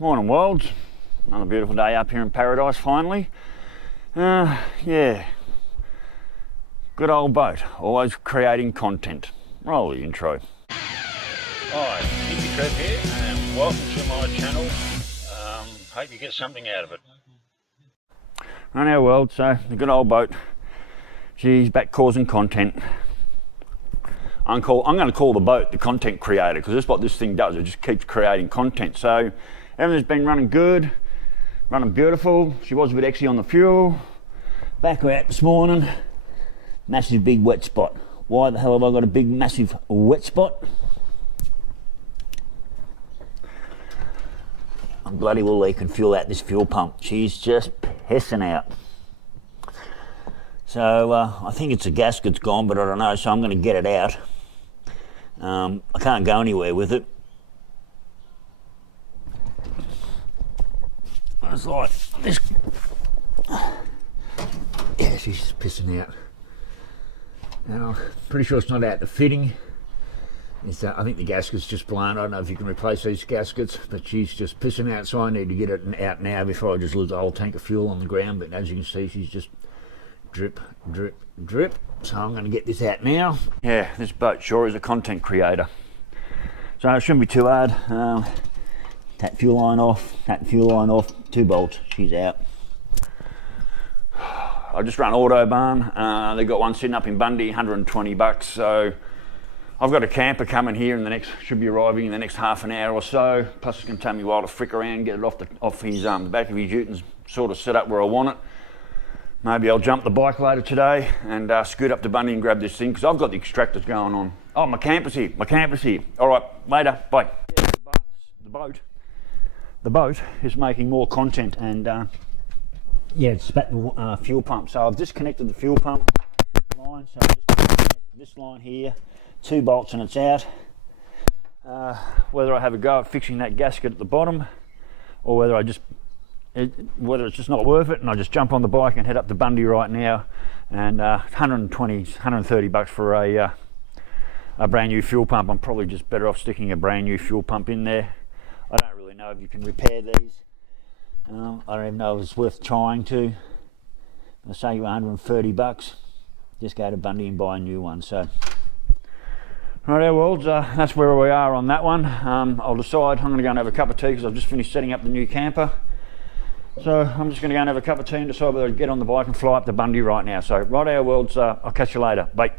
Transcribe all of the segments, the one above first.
Morning worlds, another beautiful day up here in paradise finally. Yeah, good old boat, always creating content. Roll the intro. Hi, Hippy Trev here and welcome to my channel. Hope you get something out of it. Right now world, so the good old boat, she's back causing content. I'm going to call the boat the content creator because that's what this thing does, it just keeps creating content. So everything's been running good, running beautiful. She was a bit exy on the fuel. Back out this morning, massive big wet spot. Why the hell have I got a big massive wet spot? I bloody well leak and fuel out this fuel pump. She's just pissing out. So I think it's a gasket's gone, but I don't know, so I'm going to get it out. I can't go anywhere with it. It's like this. Yeah, she's just pissing out. And I'm pretty sure it's not out the fitting. I think the gasket's just blown. I don't know if you can replace these gaskets, but she's just pissing out, so I need to get it out now before I just lose the whole tank of fuel on the ground. But as you can see, she's just drip, drip, drip. So I'm going to get this out now. Yeah, this boat sure is a content creator. So it shouldn't be too hard. That fuel line off, 2 bolts, she's out. I just run Autobahn. They've got one sitting up in Bundy, 120 bucks. So I've got a camper coming here in the next, should be arriving in the next half an hour or so. Plus it's going to take me a while to frick around, get it off his the back of his ute and sort of set up where I want it. Maybe I'll jump the bike later today and scoot up to Bundy and grab this thing because I've got the extractors going on. Oh, my camper's here. All right, later, bye. Yeah, the boat is making more content and yeah, it's spat the fuel pump. So I've disconnected the fuel pump line. So I've just connected this line here, 2 bolts and it's out. Whether I have a go at fixing that gasket at the bottom or whether whether it's just not worth it and I just jump on the bike and head up to Bundy right now, and 130 bucks for a brand new fuel pump. I'm probably just better off sticking a brand new fuel pump in there. I don't really know if you can repair these. I don't even know if it's worth trying to. I'll save you 130 bucks. Just go to Bundy and buy a new one. So, right, worlds, that's where we are on that one. I'll decide. I'm going to go and have a cup of tea because I've just finished setting up the new camper. So I'm just going to go and have a cup of tea and decide whether to get on the bike and fly up to Bundy right now. So right, worlds, I'll catch you later. Bye.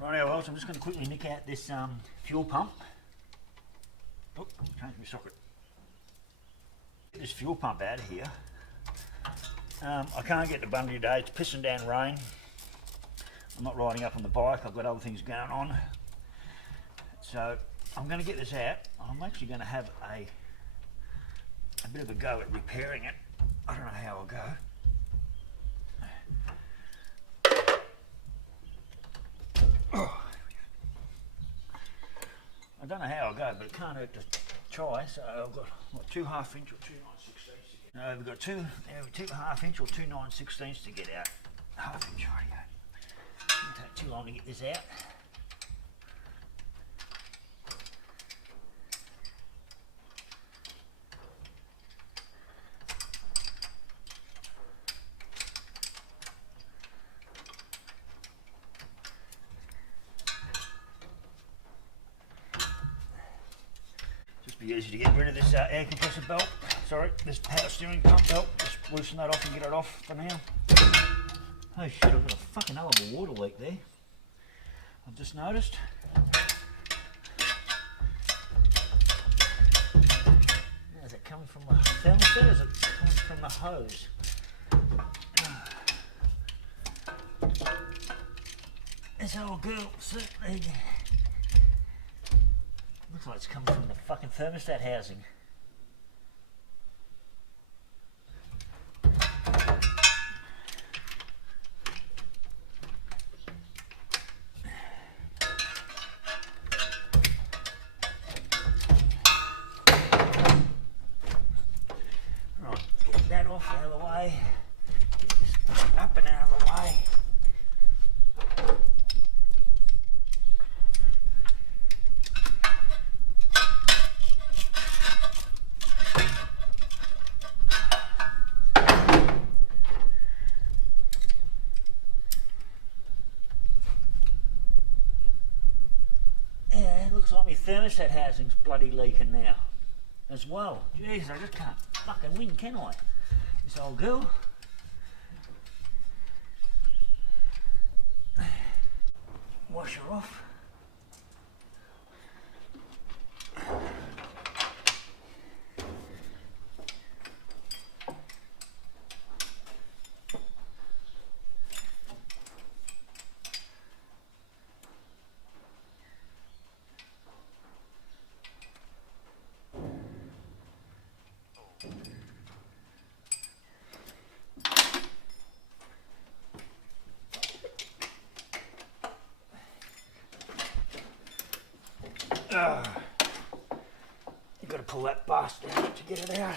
Right, worlds, I'm just going to quickly nick out this fuel pump. Oh, change my socket. Get this fuel pump out of here. I can't get to Bundy today. It's pissing down rain. I'm not riding up on the bike. I've got other things going on. So I'm going to get this out. I'm actually going to have a bit of a go at repairing it. I don't know how I'll go. Oh. I don't know how I'll go, but it can't hurt to try. So I've got what, 2 1/2 inch or 2 9/16. No, we've got 2 1/2 inch or 2 9/16 to get out. 1/2 inch, right? It won't take too long to get this out. Be easy to get rid of this air compressor belt. Sorry, this power steering pump belt. Just loosen that off and get it off for now. Oh shit, I've got a fucking hell of a water leak there. I've just noticed. Now, is it coming from the thermostat or is it coming from the hose? This old girl certainly looks like it's coming from the fucking thermostat housing. Right, get that off out of the way. Get this up and out of the way. thermostat housing's bloody leaking now as well. Jeez, I just can't fucking win, can I? This old girl. Wash her off. You've got to pull that bastard out to get it out.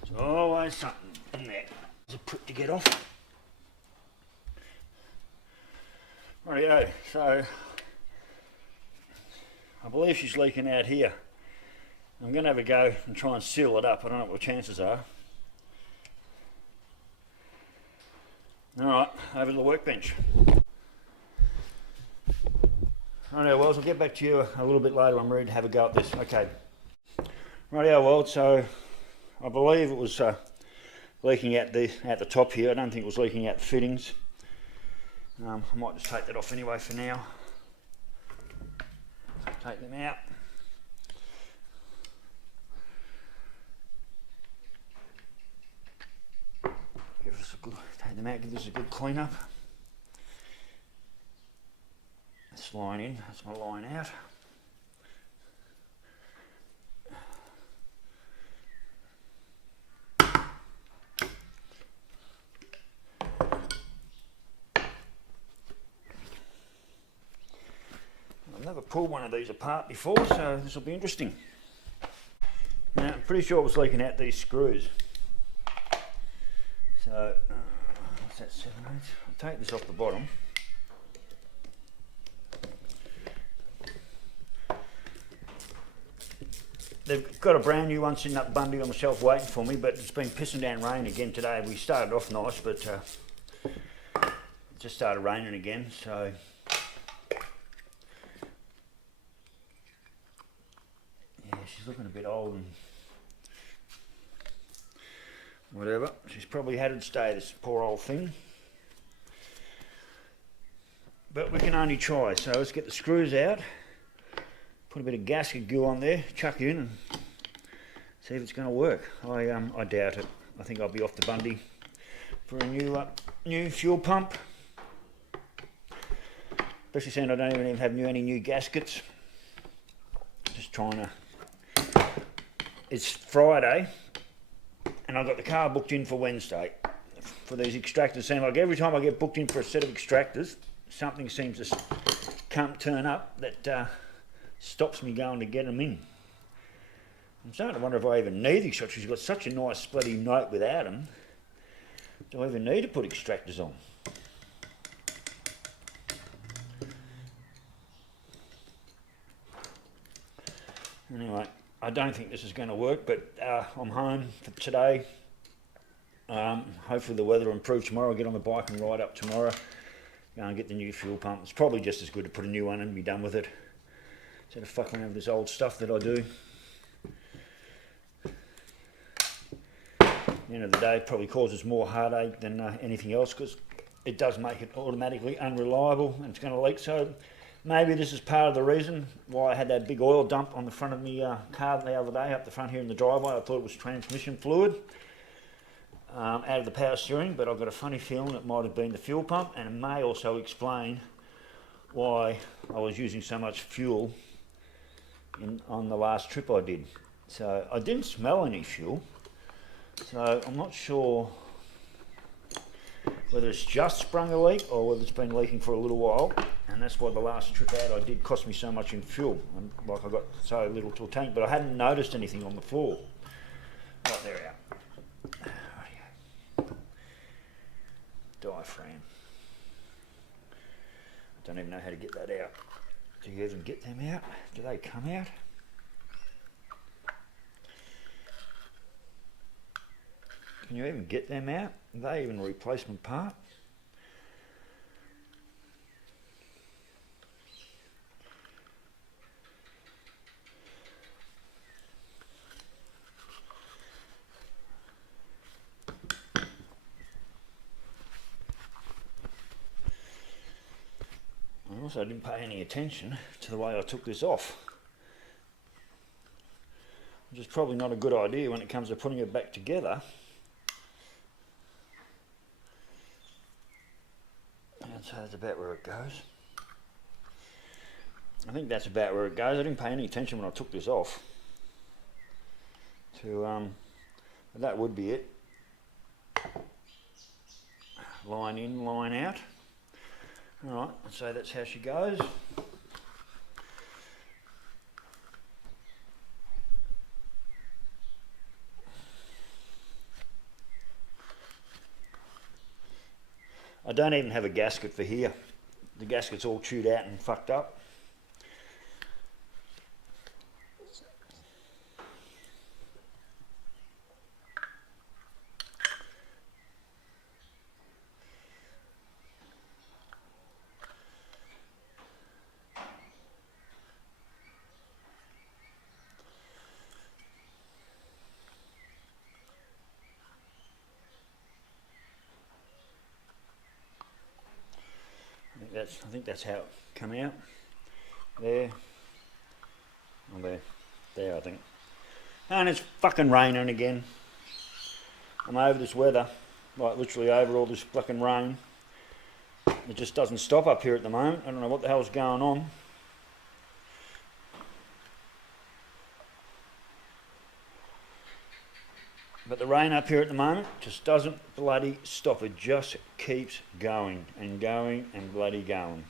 There's always something in there. There's a prick to get off. Rightio, so I believe she's leaking out here. I'm going to have a go and try and seal it up. I don't know what the chances are. Alright, over to the workbench. Rightio, Wells, I'll get back to you a little bit later. I'm ready to have a go at this. Okay. Rightio, Wells, so I believe it was leaking out the top here. I don't think it was leaking out the fittings. I might just take that off anyway for now. Take them out. Take them out, give this a good clean up. This line in, that's my line out. I've never pulled one of these apart before, so this will be interesting. Now, I'm pretty sure it was leaking out these screws. So, what's that, 7/8? I'll take this off the bottom. They've got a brand new one sitting up Bundy on the shelf waiting for me, but it's been pissing down rain again today. We started off nice, but it just started raining again, so yeah, she's looking a bit old and whatever. She's probably had it stay, this poor old thing. But we can only try, so let's get the screws out. Put a bit of gasket glue on there, chuck it in and see if it's going to work. I doubt it. I think I'll be off to Bundy for a new fuel pump. Especially saying I don't even have any new gaskets. Just trying to... It's Friday and I've got the car booked in for Wednesday for these extractors. Seem like every time I get booked in for a set of extractors, something seems to turn up that stops me going to get them in. I'm starting to wonder if I even need these shots. She's got such a nice splitty note without them. Do I even need to put extractors on? Anyway, I don't think this is going to work, but I'm home for today. Hopefully the weather will improve tomorrow. I'll get on the bike and ride up tomorrow. Go and get the new fuel pump. It's probably just as good to put a new one in and be done with it, instead of fucking around with this old stuff that I do. At the end of the day, it probably causes more heartache than anything else, because it does make it automatically unreliable and it's going to leak. So maybe this is part of the reason why I had that big oil dump on the front of my car the other day, up the front here in the driveway. I thought it was transmission fluid out of the power steering, but I've got a funny feeling it might have been the fuel pump, and it may also explain why I was using so much fuel on the last trip I did. So I didn't smell any fuel, so I'm not sure whether it's just sprung a leak or whether it's been leaking for a little while, and that's why the last trip out I did cost me so much in fuel. And like I got so little to a tank, but I hadn't noticed anything on the floor. Right, there we are. Diaphragm. I don't even know how to get that out. Do you even get them out? Do they come out? can you even get them out? Are they even a replacement part? I also didn't pay any attention to the way I took this off, which is probably not a good idea when it comes to putting it back together. And so that's about where it goes. I think that's about where it goes. I didn't pay any attention when I took this off. But that would be it. Line in, line out. Alright, so that's how she goes. I don't even have a gasket for here. The gasket's all chewed out and fucked up. I think that's how it come out. There. Oh, there I think. And it's fucking raining again. I'm over this weather, like literally over all this fucking rain. It just doesn't stop up here at the moment. I don't know what the hell's going on. But the rain up here at the moment just doesn't bloody stop. It just keeps going and going and bloody going.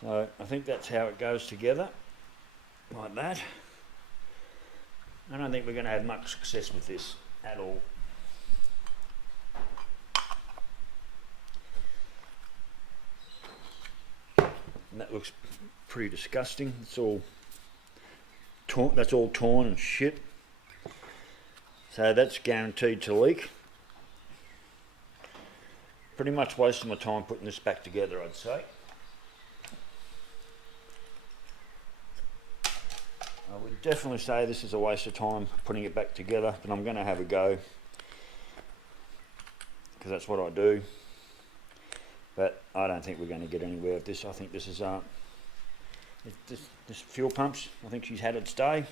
So I think that's how it goes together, like that. I don't think we're going to have much success with this at all. And that looks pretty disgusting. It's all torn. That's all torn and shit. So that's guaranteed to leak. Pretty much wasting my time putting this back together, I'd say. I would definitely say this is a waste of time putting it back together, but I'm going to have a go because that's what I do. But I don't think we're going to get anywhere with this. I think this is this fuel pumps, I think she's had its day.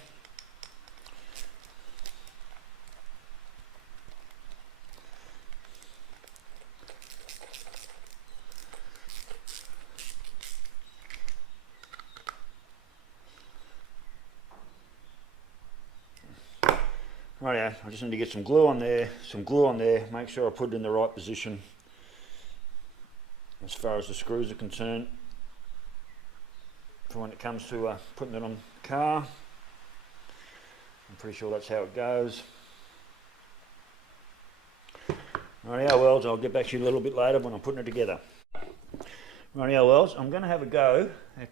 Rightio, I just need to get some glue on there, make sure I put it in the right position as far as the screws are concerned for when it comes to putting it on the car. I'm pretty sure that's how it goes. Rightio, Wells, I'll get back to you a little bit later when I'm putting it together. Rightio, Wells, I'm going to have a go at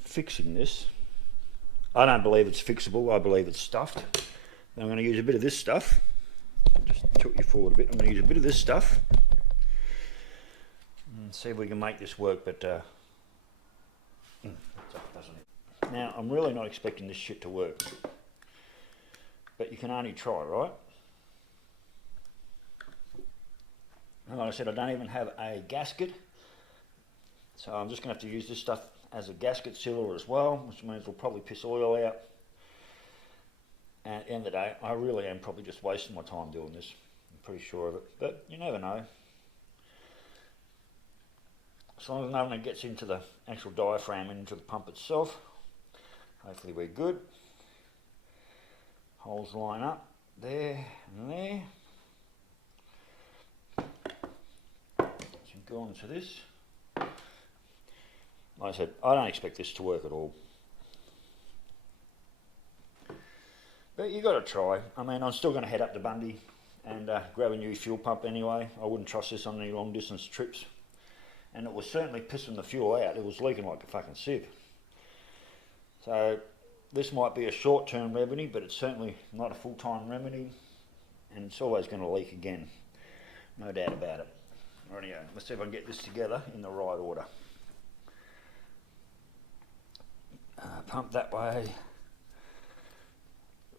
fixing this. I don't believe it's fixable, I believe it's stuffed. I'm going to use a bit of this stuff. Just tilt you forward a bit. I'm going to use a bit of this stuff and see if we can make this work, but that's up, doesn't it? Now, I'm really not expecting this shit to work, but you can only try, right? And like I said, I don't even have a gasket, so I'm just going to have to use this stuff as a gasket sealer as well, which means we'll probably piss oil out. And at the end of the day, I really am probably just wasting my time doing this. I'm pretty sure of it, but you never know. As long as no one gets into the actual diaphragm and into the pump itself, hopefully we're good. Holes line up there and there. So go on to this. Like I said, I don't expect this to work at all. But you got to try. I mean, I'm still going to head up to Bundy and grab a new fuel pump anyway. I wouldn't trust this on any long distance trips. And it was certainly pissing the fuel out. It was leaking like a fucking sieve. So this might be a short-term remedy, but it's certainly not a full-time remedy, and it's always going to leak again, no doubt about it. Rightio, let's see if I can get this together in the right order. Pump that way,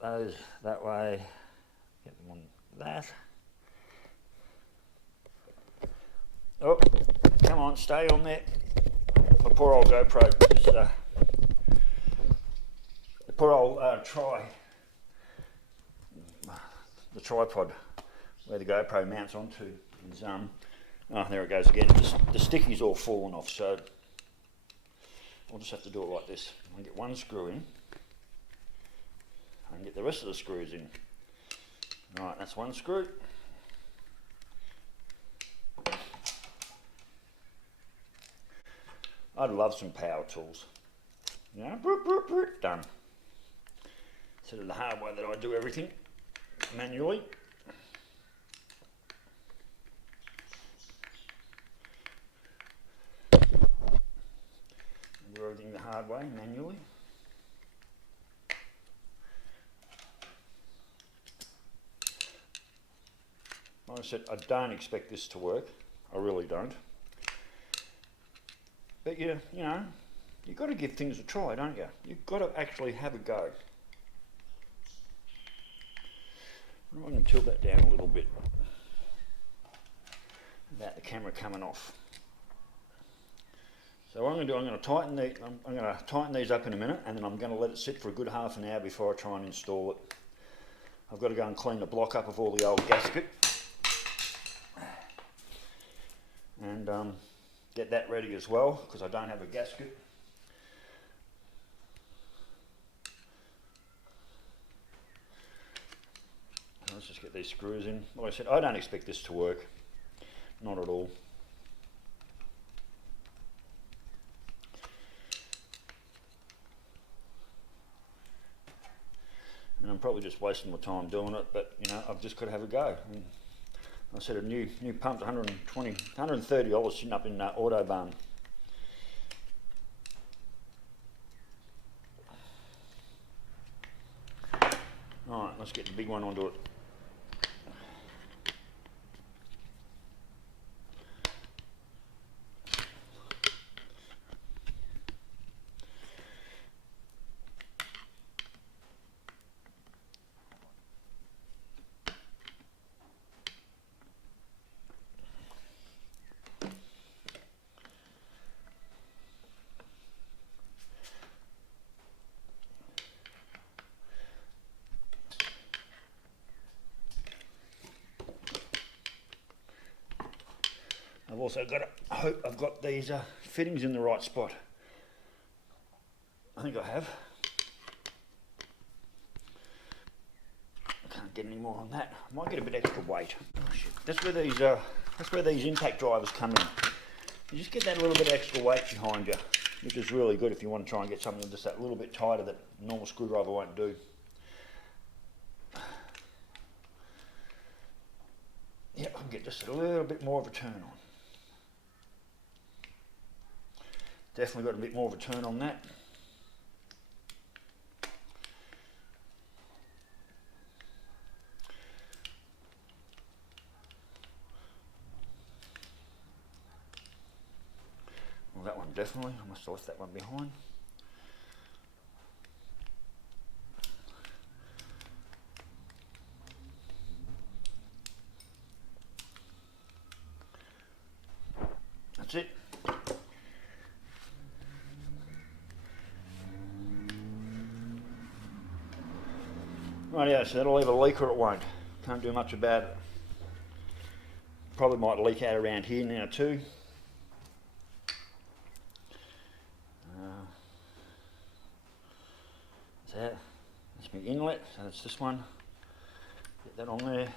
those that way, get them on that. Oh, come on, stay on there. My poor old GoPro, just, the poor old the tripod where the GoPro mounts onto is, oh, there it goes again. The sticky's all fallen off, so I'll just have to do it like this. I get one screw in, and get the rest of the screws in. Right, that's one screw. I'd love some power tools. You know, done. Instead of the hard way that I do everything manually. Do everything the hard way manually. Like I said, I don't expect this to work. I really don't. But you know, you've got to give things a try, don't you? You've got to actually have a go. I'm going to tilt that down a little bit without the camera coming off. So what I'm going to do, I'm going to tighten these up in a minute, and then I'm going to let it sit for a good half an hour before I try and install it. I've got to go and clean the block up of all the old gasket and get that ready as well, because I don't have a gasket. Let's just get these screws in. Like I said, I don't expect this to work, not at all. And I'm probably just wasting my time doing it, but you know, I've just got to have a go. And I said a new pump's $130 sitting up in Autobahn. Alright, let's get the big one onto it. I've also got to hope I've got these fittings in the right spot. I think I have. I can't get any more on that. I might get a bit extra weight. Oh shit! That's where these impact drivers come in. You just get that little bit extra weight behind you, which is really good if you want to try and get something just that little bit tighter that a normal screwdriver won't do. Yeah, I can get just a little bit more of a turn on. Definitely got a bit more of a turn on that. Well, that one definitely. I must have left that one behind. That's it. Rightio, so that'll either leak or it won't. Can't do much about it. Probably might leak out around here now too. That's my inlet, so that's this one. Get that on there.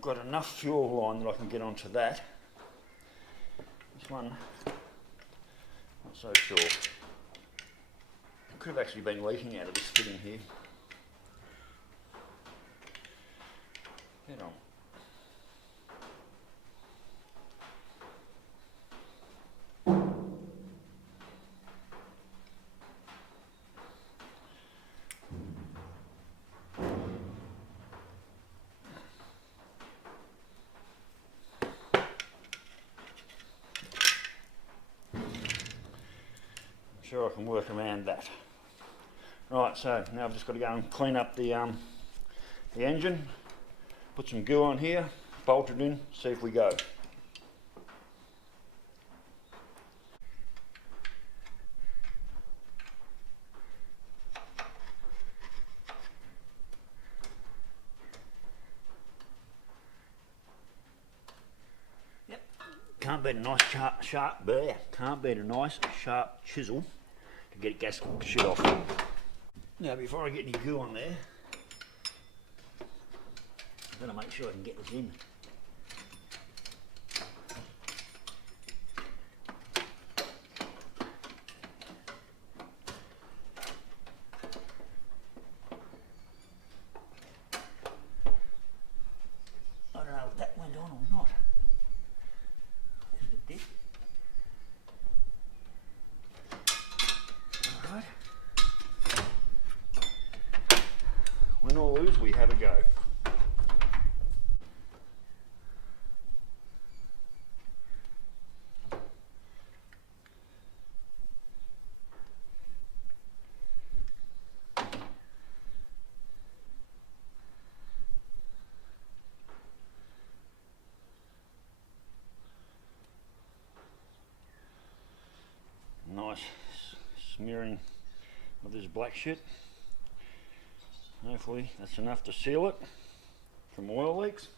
Got enough fuel line that I can get onto that. This one, not so sure. could have actually been leaking out of this fitting here. Head on. Sure, I can work around that. Right, so now I've just got to go and clean up the engine, put some goo on here, bolt it in, see if we go. Yep, can't beat a nice sharp chisel to get gasket shit off. Now before I get any goo on there, I'm going to make sure I can get this in. I don't know if that went on or not. It did. Alright. Win or lose, we have a go. Nice smearing of this black shit. Hopefully that's enough to seal it from oil leaks.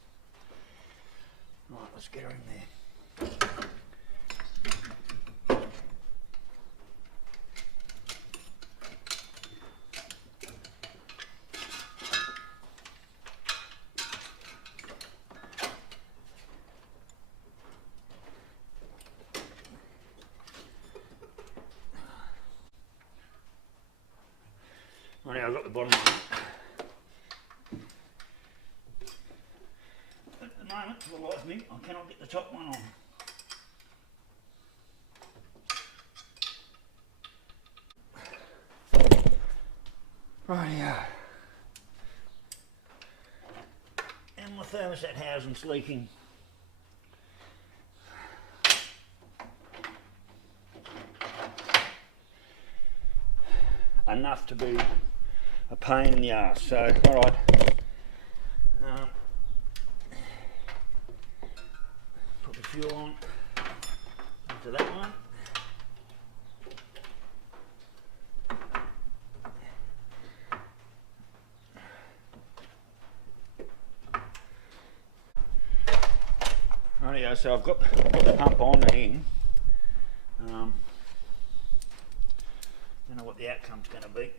Right, let's get her in there. Right, now I've got the bottom one. At the moment, for the life of me, I cannot get the top one on. Rightio. And my thermostat housing's leaking. Enough to be a pain in the arse. So, alright. Put the fuel on into that one. Rightio, so I've got the pump on and in. Don't know what the outcome's going to be.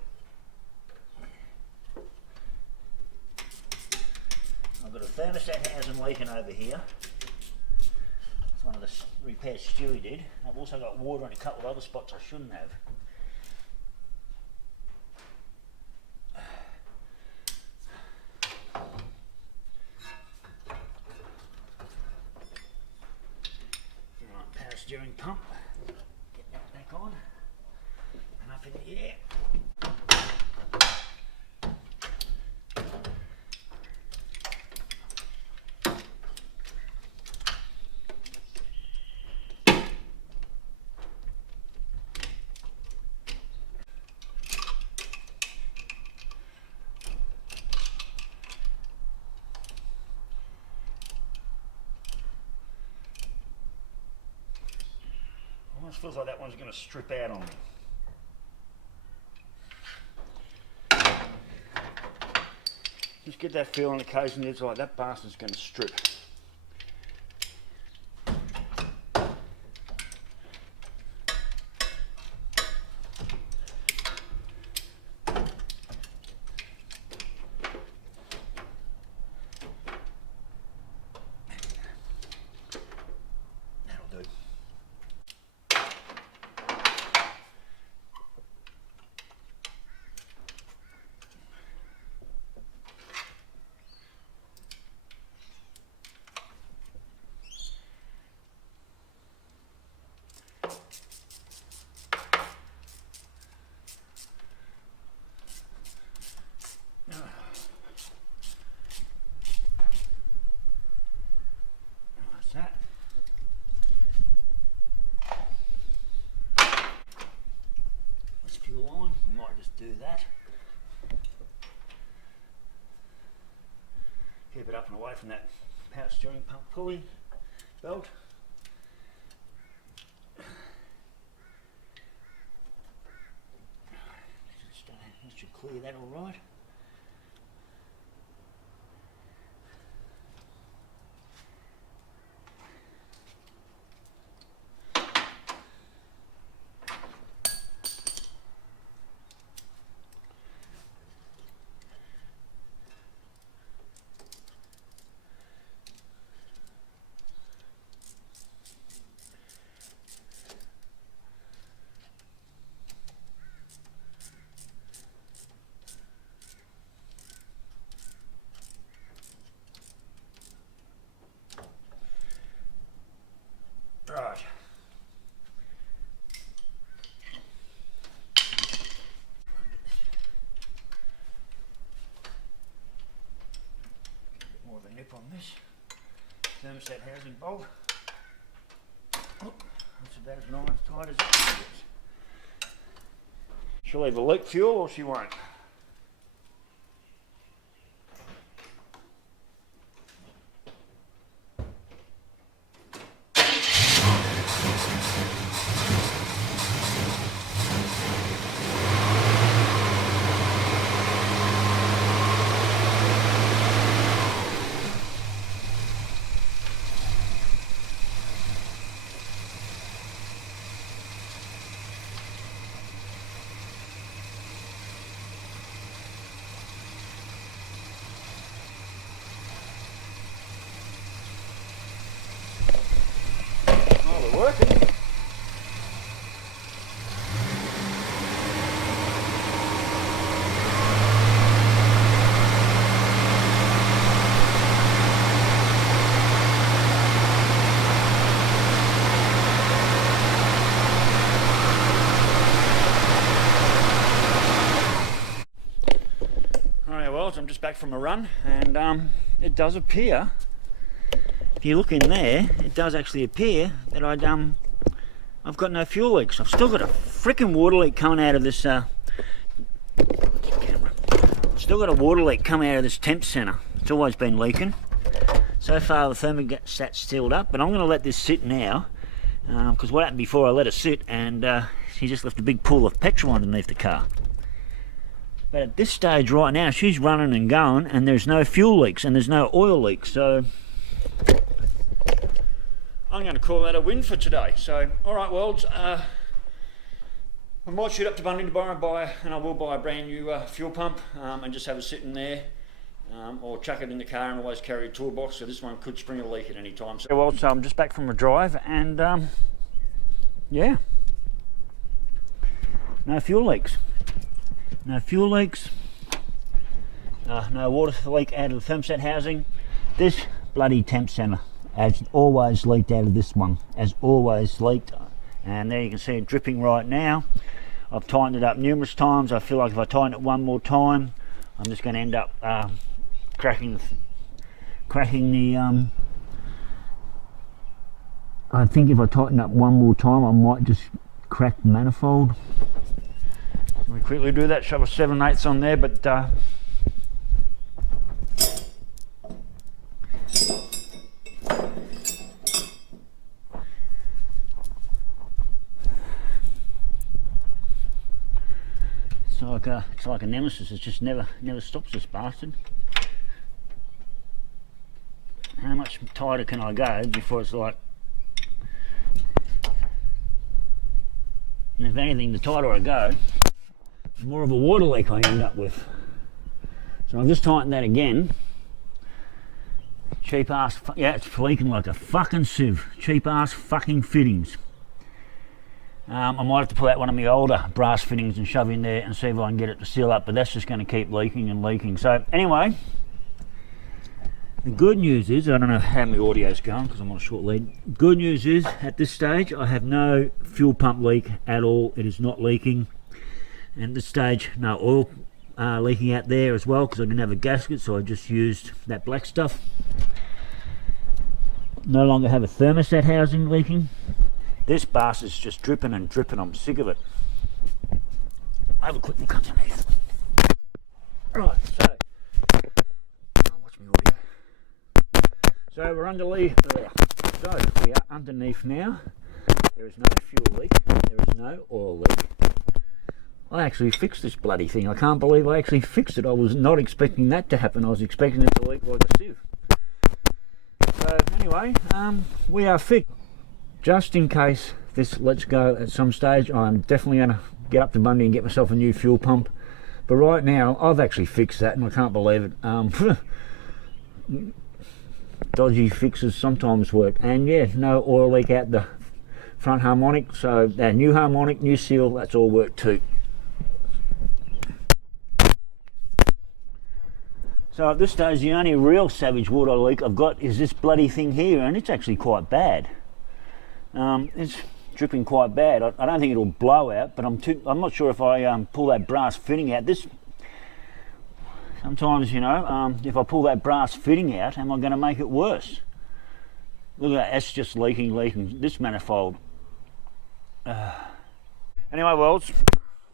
I've got a thermostat housing leaking over here. It's one of the repairs Stewie did. I've also got water in a couple of other spots I shouldn't have. Right, power steering pump. Get that back on. And up in the air. Almost feels like that one's going to strip out on me. Just get that feeling occasionally, it's like that bastard's going to strip. That'll do. away from that power steering pump pulley belt. That should clear that all right. Right. A bit more of a nip on this thermostat housing bolt. Oh, that's about as nice tight as it gets. She'll either leak fuel or she won't. Working. Alright, well, I'm just back from a run, and it does appear, if you look in there, it does actually appear that I've got no fuel leaks. I've still got a freaking water leak coming out of this still got a water leak coming out of this temp center. It's always been leaking. So far the thermostat's sealed up, but I'm going to let this sit now, because what happened before, I let it sit and she just left a big pool of petrol underneath the car. But at this stage right now, she's running and going, and there's no fuel leaks and there's no oil leaks, so I'm going to call that a win for today. So, alright worlds, I might shoot up to Bundy tomorrow and I will buy a brand new fuel pump and just have it sitting there, or chuck it in the car and always carry a toolbox, so this one could spring a leak at any time. So, well, so I'm just back from a drive, and yeah, no fuel leaks. No fuel leaks, no water leak out of the thermostat housing. This bloody temp center has always leaked out of this one, has always leaked, and there you can see it dripping right now. I've tightened it up numerous times. I feel like if I tighten it one more time, I'm just going to end up cracking the I think if I tighten up one more time, I might just crack the manifold. We quickly do that, shove a 7/8 on there, but it's like a nemesis. It just never stops, this bastard. How much tighter can I go before it's like, and if anything, the tighter I go, the more of a water leak I end up with. So I've just tightened that again. Cheap ass, yeah, it's leaking like a fucking sieve. Cheap ass fucking fittings. I might have to pull out one of my older brass fittings and shove in there and see if I can get it to seal up, but that's just going to keep leaking and leaking. So anyway, the good news is, I don't know how my audio's going because I'm on a short lead. Good news is, at this stage, I have no fuel pump leak at all. It is not leaking. And at this stage, no oil leaking out there as well, because I didn't have a gasket, so I just used that black stuff. No longer have a thermostat housing leaking. This bastard's just dripping and dripping. I'm sick of it. I'll have a quick look underneath. Right, so, oh, watch me audio. So we're underneath. So we are underneath now. There is no fuel leak. There is no oil leak. I actually fixed this bloody thing. I can't believe I actually fixed it. I was not expecting that to happen. I was expecting it to leak like a sieve. So anyway, we are fixed. Just in case this lets go at some stage, I'm definitely going to get up to Bundy and get myself a new fuel pump. But right now, I've actually fixed that, and I can't believe it. Dodgy fixes sometimes work. And yeah, no oil leak out the front harmonic. So our new harmonic, new seal, that's all worked too. So at this stage, the only real savage water leak I've got is this bloody thing here, and it's actually quite bad. It's dripping quite bad. I don't think it'll blow out, but I'm not sure if I pull that brass fitting out. Sometimes, you know, if I pull that brass fitting out, am I going to make it worse? Look at that, that's just leaking. This manifold. Anyway, worlds.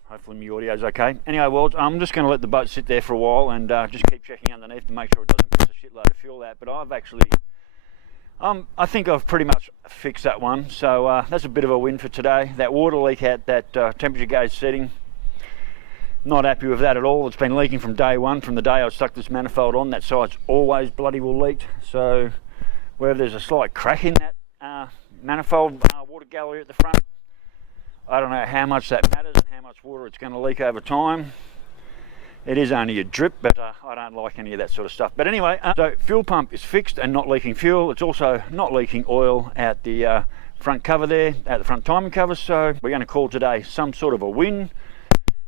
Hopefully my audio's okay. Anyway, worlds, I'm just going to let the boat sit there for a while and just keep checking underneath to make sure it doesn't piss a shitload of fuel out. But I've actually, I think I've pretty much fixed that one. So that's a bit of a win for today. That water leak at that temperature gauge setting, not happy with that at all. It's been leaking from day one. From the day I stuck this manifold on, that side's always bloody well leaked. So wherever there's a slight crack in that manifold water gallery at the front, I don't know how much that matters and how much water it's going to leak over time. It is only a drip, but I don't like any of that sort of stuff. But anyway, so fuel pump is fixed and not leaking fuel. It's also not leaking oil at the front cover there, at the front timing cover. So we're going to call today some sort of a win.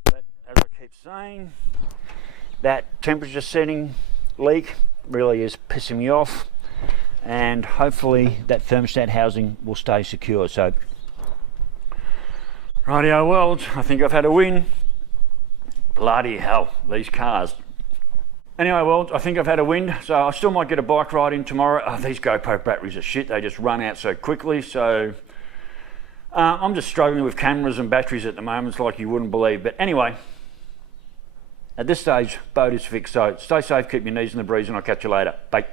But as I keep saying, that temperature setting leak really is pissing me off. And hopefully that thermostat housing will stay secure. So rightio world, I think I've had a win. Bloody hell, these cars. Anyway, world, I think I've had a win, so I still might get a bike ride in tomorrow. Oh, these GoPro batteries are shit, they just run out so quickly, so I'm just struggling with cameras and batteries at the moment, it's like you wouldn't believe. But anyway, at this stage, boat is fixed, so stay safe, keep your knees in the breeze, and I'll catch you later. Bye.